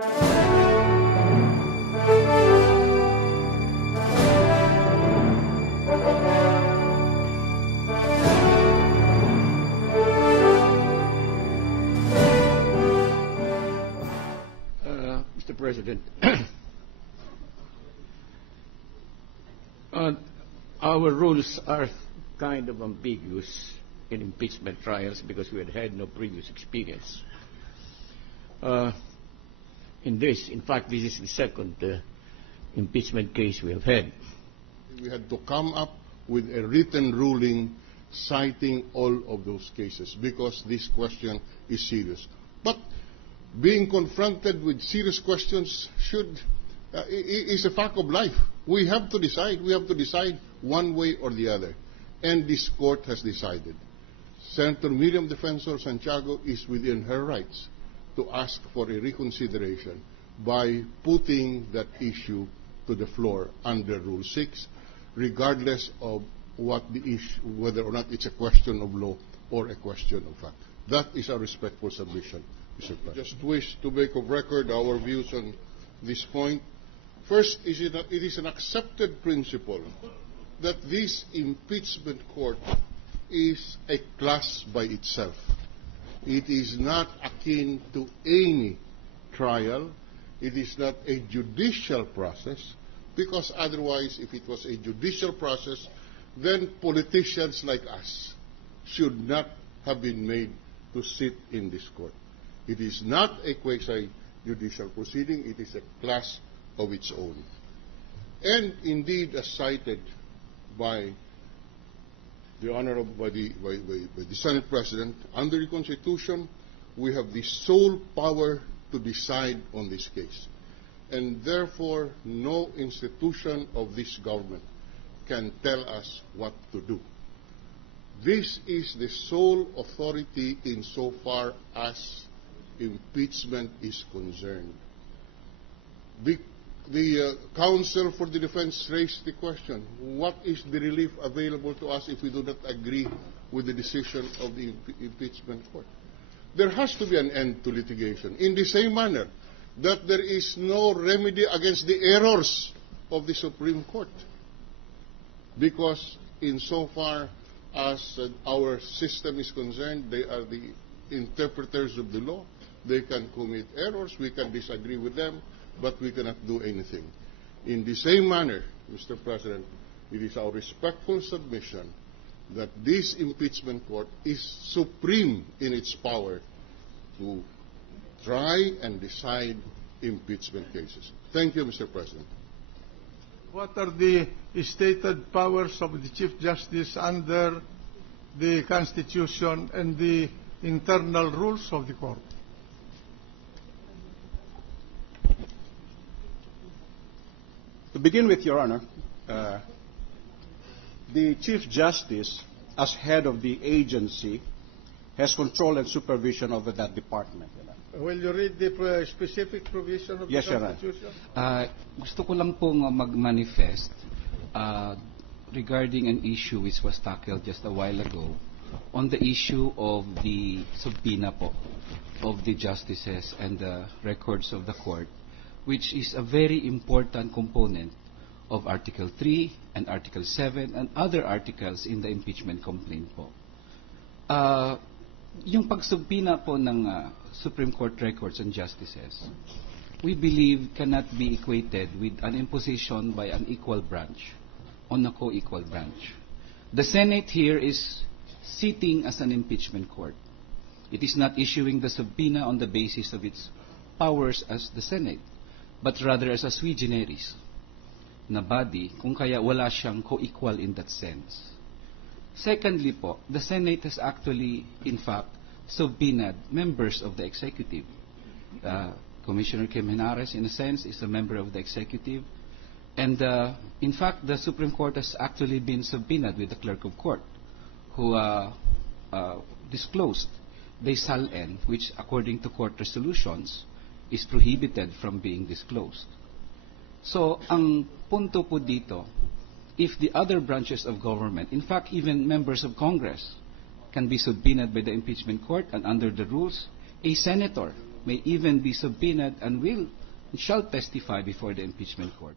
Mr. President, our rules are kind of ambiguous in impeachment trials because we had no previous experience. In fact, this is the second impeachment case we have had. We had to come up with a written ruling citing all of those cases because this question is serious. But being confronted with serious questions is a fact of life. We have to decide. We have to decide one way or the other. And this court has decided. Senator Miriam Defensor Santiago is within her rights to ask for a reconsideration by putting that issue to the floor under Rule 6, regardless of what the issue, whether or not it's a question of law or a question of fact. That is our respectful submission, Mr. President. Just wish to make of record our views on this point. First, it is an accepted principle that this impeachment court is a class by itself. It is not akin to any trial. It is not a judicial process, because otherwise, if it was a judicial process, then politicians like us should not have been made to sit in this court. It is not a quasi-judicial proceeding. It is a class of its own. And indeed, as cited by the Senate President, under the Constitution, we have the sole power to decide on this case. And therefore, no institution of this government can tell us what to do. This is the sole authority insofar as impeachment is concerned. The counsel for the defense raised the question, what is the relief available to us if we do not agree with the decision of the impeachment court? There has to be an end to litigation, in the same manner that there is no remedy against the errors of the Supreme Court. Because insofar as our system is concerned, they are the interpreters of the law. They can commit errors, we can disagree with them, but we cannot do anything. In the same manner, Mr. President, it is our respectful submission that this impeachment court is supreme in its power to try and decide impeachment cases. Thank you, Mr. President. What are the stated powers of the Chief Justice under the Constitution and the internal rules of the court? To begin with, Your Honor, the Chief Justice, as head of the agency, has control and supervision over that department. Will you read the specific provision of the Constitution? Gusto ko lang pong mag-manifest regarding an issue which was tackled just a while ago on the issue of the subpoena po of the justices and the records of the court, which is a very important component of Article 3 and Article 7 and other articles in the impeachment complaint po. Yung pagsubpina po ng Supreme Court records and justices, we believe cannot be equated with an imposition by an equal branch on a co-equal branch. The Senate here is sitting as an impeachment court. It is not issuing the subpoena on the basis of its powers as the Senate, but rather as a sui generis na body, kung kaya wala siyang co-equal in that sense. Secondly po, the Senate has actually, in fact, subpoenaed members of the executive. Commissioner Jimenez, in a sense, is a member of the executive. And in fact, the Supreme Court has actually been subpoenaed with the clerk of court, who disclosed the SALN, which according to court resolutions, is prohibited from being disclosed. So, ang punto po dito, if the other branches of government, in fact, even members of Congress, can be subpoenaed by the impeachment court, and under the rules, a senator may even be subpoenaed and shall testify before the impeachment court.